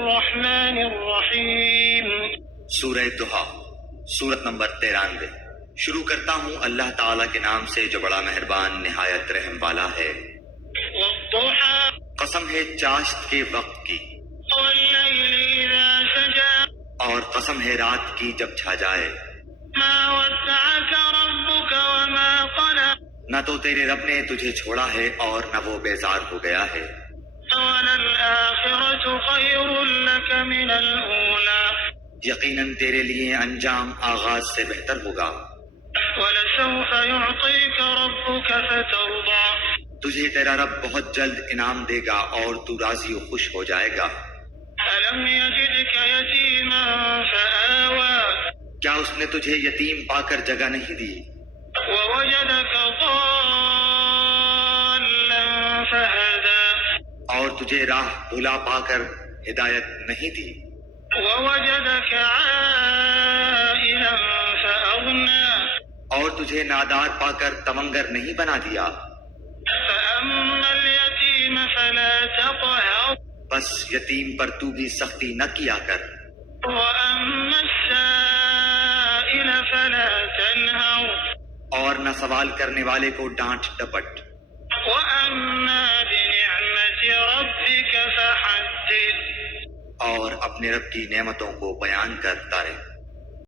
الرحمن الرحیم۔ سورہ دہا، سورت نمبر 93۔ شروع کرتا ہوں اللہ تعالیٰ کے نام سے جو بڑا مہربان نہایت رحم والا ہے۔ والضحیٰ، قسم ہے چاشت کے وقت کی، واللیل اذا سجى، اور قسم ہے رات کی جب چھا جائے۔ ما ودعك ربك وما قلى، نہ تو تیرے رب نے تجھے چھوڑا ہے اور نہ وہ بیزار ہو گیا ہے۔ وللآخرة خير لك من الأولى، یقیناً تیرے لیے انجام آغاز سے بہتر ہوگا۔ ولسوف يعطيك ربك فترضى، تجھے تیرا رب بہت جلد انعام دے گا اور تو راضی و خوش ہو جائے گا۔ ألم يجدك يتيما فآوى، کیا اس نے تجھے یتیم پا کر جگہ نہیں دی، ووجدك ضالا فهدى، اور تجھے راہ بھلا پا کر ہدایت نہیں دی، ووجدك عائلا فأغنى، اور تجھے نادار پا کر تمنگر نہیں بنا دیا۔ فأما اليتيم فلا تقهر، بس یتیم پر تو بھی سختی نہ کیا کر، وأما السائل فلا تنهر، اور نہ سوال کرنے والے کو ڈانٹ ڈپٹ، وأما بنعمة ربك فحدث، اور اپنے رب کی نعمتوں کو بیان کرتا رہے۔